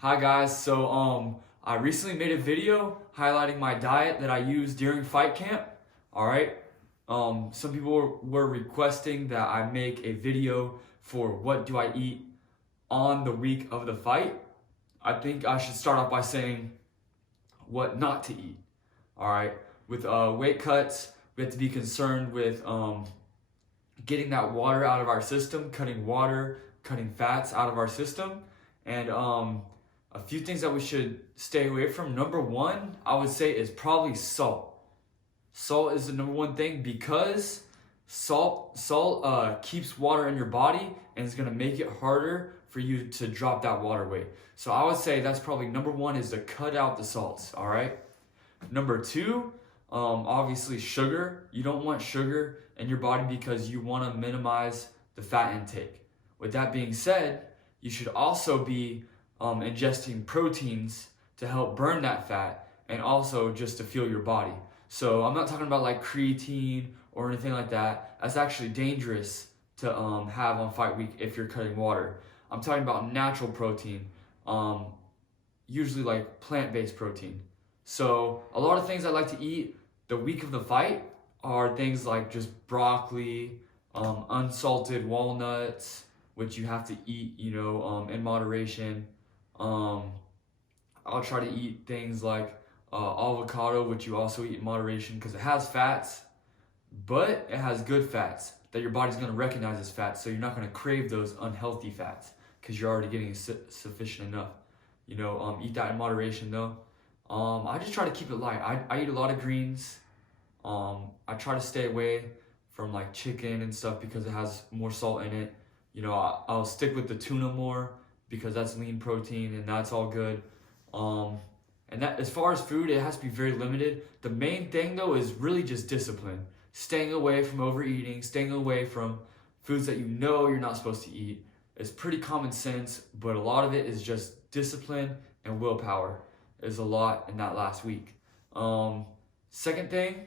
Hi guys, I recently made a video highlighting my diet that I use during fight camp. Alright. Some people were requesting that I make a video for what do I eat on the week of the fight. I think I should start off by saying what not to eat. Alright. With weight cuts, we have to be concerned with getting that water out of our system, cutting water, cutting fats out of our system. And a few things that we should stay away from. Number one, I would say, is probably salt. Salt is the number one thing because salt keeps water in your body and it's gonna make it harder for you to drop that water weight. So I would say that's probably number one, is to cut out the salts. All right. Number two, obviously sugar. You don't want sugar in your body because you want to minimize the fat intake. With that being said, you should also be ingesting proteins to help burn that fat and also just to fuel your body. So I'm not talking about like creatine or anything like that. That's actually dangerous to have on fight week if you're cutting water. I'm talking about natural protein, usually like plant-based protein. So a lot of things I like to eat the week of the fight are things like just broccoli, unsalted walnuts, which you have to eat, in moderation. I'll try to eat things like avocado, which you also eat in moderation because it has fats, but it has good fats that your body's going to recognize as fats, so you're not going to crave those unhealthy fats because you're already getting sufficient enough. Eat that in moderation though. I just try to keep it light. I eat a lot of greens. I try to stay away from like chicken and stuff because it has more salt in it. I'll stick with the tuna more because that's lean protein and that's all good. And that, as far as food, it has to be very limited. The main thing though is really just discipline. Staying away from overeating, staying away from foods that you're not supposed to eat. It's pretty common sense, but a lot of it is just discipline and willpower. Is a lot in that last week. Second thing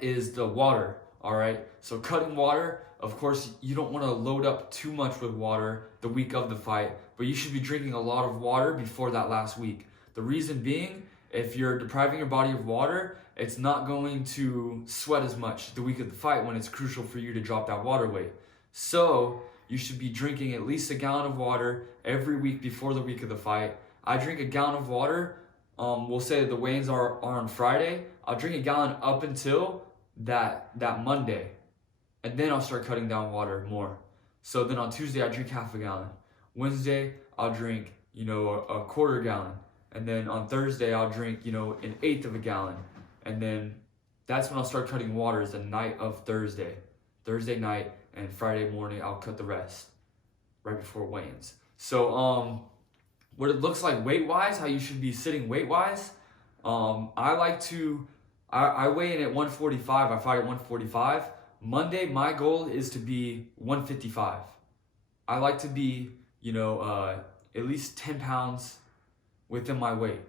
is the water. All right. So cutting water, of course, you don't want to load up too much with water the week of the fight, but you should be drinking a lot of water before that last week. The reason being, if you're depriving your body of water, it's not going to sweat as much the week of the fight when it's crucial for you to drop that water weight. So you should be drinking at least a gallon of water every week before the week of the fight. I drink a gallon of water. We'll say the weigh-ins are on Friday. I'll drink a gallon up until that Monday, and then I'll start cutting down water more. So then on Tuesday I drink half a gallon. Wednesday I'll drink a quarter gallon, and then on Thursday I'll drink an eighth of a gallon, and then that's when I'll start cutting water. Is the night of Thursday night, and Friday morning I'll cut the rest right before weigh-ins. So what it looks like weight-wise, how you should be sitting weight-wise, I weigh in at 145. I fight at 145. Monday, my goal is to be 155. I like to be, at least 10 pounds within my weight.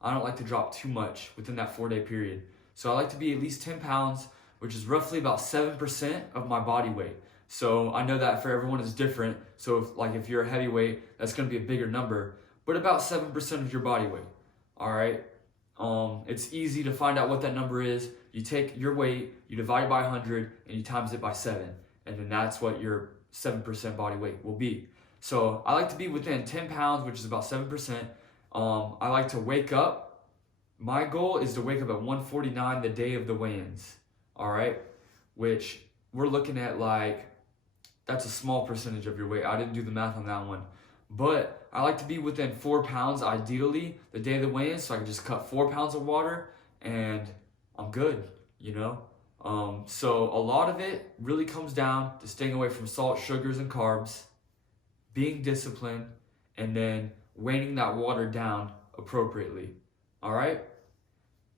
I don't like to drop too much within that 4-day period. So I like to be at least 10 pounds, which is roughly about 7% of my body weight. So I know that for everyone is different. So if you're a heavyweight, that's going to be a bigger number, but about 7% of your body weight. All right. It's easy to find out what that number is. You take your weight, you divide it by 100, and you times it by 7. And then that's what your 7% body weight will be. So I like to be within 10 pounds, which is about 7%. I like to wake up. My goal is to wake up at 149 the day of the weigh-ins. All right. Which we're looking at that's a small percentage of your weight. I didn't do the math on that one. But I like to be within 4 pounds, ideally, the day of the weigh-in, so I can just cut 4 pounds of water, and I'm good, So a lot of it really comes down to staying away from salt, sugars, and carbs, being disciplined, and then weighing that water down appropriately, all right?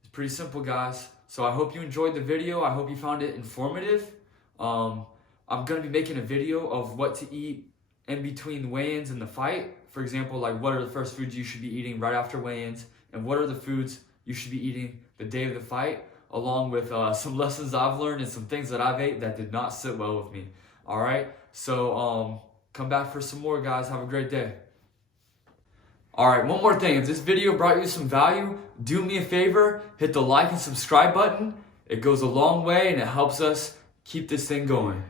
It's pretty simple, guys. So I hope you enjoyed the video. I hope you found it informative. I'm going to be making a video of what to eat in between weigh-ins and the fight. For example, what are the first foods you should be eating right after weigh-ins, and what are the foods you should be eating the day of the fight, along with some lessons I've learned and some things that I've ate that did not sit well with me. All right, so come back for some more, guys. Have a great day. Alright, one more thing. If this video brought you some value, do me a favor, hit the like and subscribe button. It goes a long way and it helps us keep this thing going.